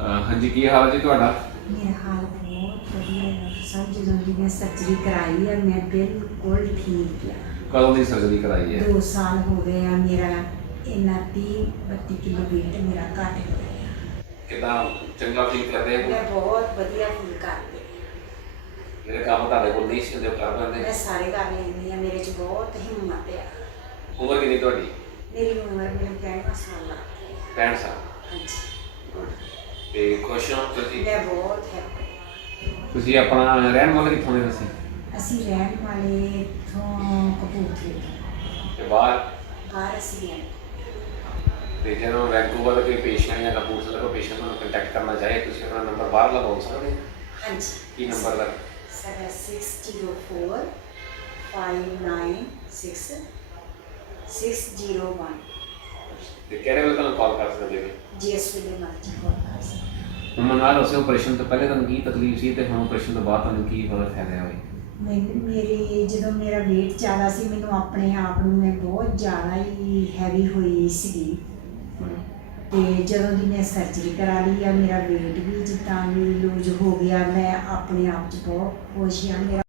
हाँ जी, की हाल है जी तुहाडा? मेरा हाल बहुत बढ़िया है सब। जो दी मैं सर्जरी कराई है मैं बिल्कुल ठीक है। कदों की सर्जरी कराई है? 2 साल हो गए हैं। मेरा इन्ना 30-32 किलो वेट मेरा घट गया। कितना चंगा फील कर रहे मैं हो? बहुत बढ़िया फील करती मेरे काम ਤੁਹਾਡੇ ਕੋਲ ਨਹੀਂ ਸੀ ਹੁੰਦੇ ਕਰ मैं ਪਾਉਂਦੇ? सारे कर लेनी है। मेरे च बहुत हिम्मत है। ਉਮਰ ਕਿੰਨੀ ਤੁਹਾਡੀ? मेरी उम्र मेरे 65 साल है। 65 ਸਾਲ। हाँ जी ਤੇ ਖੁਸ਼ ਹੋ ਤੁਸੀਂ? मैं बहुत हैप्पी। ਤੁਸੀਂ ਆਪਣਾ ਰਹਿਣ ਵਾਲੇ ਕਿੱਥੋਂ ਦੇ ਤੁਸੀਂ? ਅਸੀਂ ਰਹਿਣ ਵਾਲੇ ਇੱਥੋਂ ਕਪੂਰਥਲੇ ਤੋਂ। ਤੇ ਬਾਹਰ? ਬਾਹਰ ਅਸੀਂ हैं। ਤੇ ਜਦੋਂ ਵੈਂਕੂਵਰ ਦਾ ਕੋਈ ਪੇਸ਼ੈਂਟ ਜਾਂ ਕਪੂਰਥਲੇ ਦਾ ਕੋਈ ਪੇਸ਼ੈਂਟ ਨੂੰ ਕੰਟੈਕਟ ਕਰਨਾ ਚਾਹੇ ਤੁਸੀਂ ਆਪਣਾ ਨੰਬਰ ਬਾਹਰ ਲਾ ਬੋਲ ਸਕਦੇ ਹੋ? हाँ जी ਕੀ ਨੰਬਰ ਦਾ? साढ़ा 604 596 601। ਤੇ ਕਿਹੜੇ ਵੇਲੇ ਤੁਹਾਨੂੰ ਕਾਲ ਕਰ ਸਕਦੇ ਹੋ? जिस वेले मर्जी कॉल कर सकते। ਹੁਣ ਮੈਨੂੰ ਨਾਲ ਉਸੇ ਆਪਰੇਸ਼ਨ ਤੋਂ ਪਹਿਲੇ ਤੁਹਾਨੂੰ ਕੀ ਤਕਲੀਫ ਸੀ ਤੇ ਹੁਣ ਆਪਰੇਸ਼ਨ ਤੋਂ ਬਾਅਦ ਤੁਹਾਨੂੰ ਕੀ ਫਰਕ ਹੈ ਹੋਏ? मेरी ਜਦੋਂ ਮੇਰਾ weight ਜ਼ਿਆਦਾ ਸੀ ਮੈਨੂੰ ਆਪਣੇ ਆਪ ਨੂੰ ਮੈਂ ਬਹੁਤ ਜ਼ਿਆਦਾ ਹੀ ਹੈਵੀ ਹੋਈ ਸੀਗੀ। ਤੇ ਜਦੋਂ ਦੀ ਮੈਂ ਸਰਜਰੀ ਕਰਾ ਲਈ ਆ ਮੇਰਾ weight ਵੀ ਜਿੱਦਾਂ ਵੀ ਲੂਜ਼ ਹੋ ਗਿਆ। ਮੈਂ ਆਪਣੇ ਆਪ 'ਚ ਬਹੁਤ ਖੁਸ਼ ਹਾਂ। ਮੇਰਾ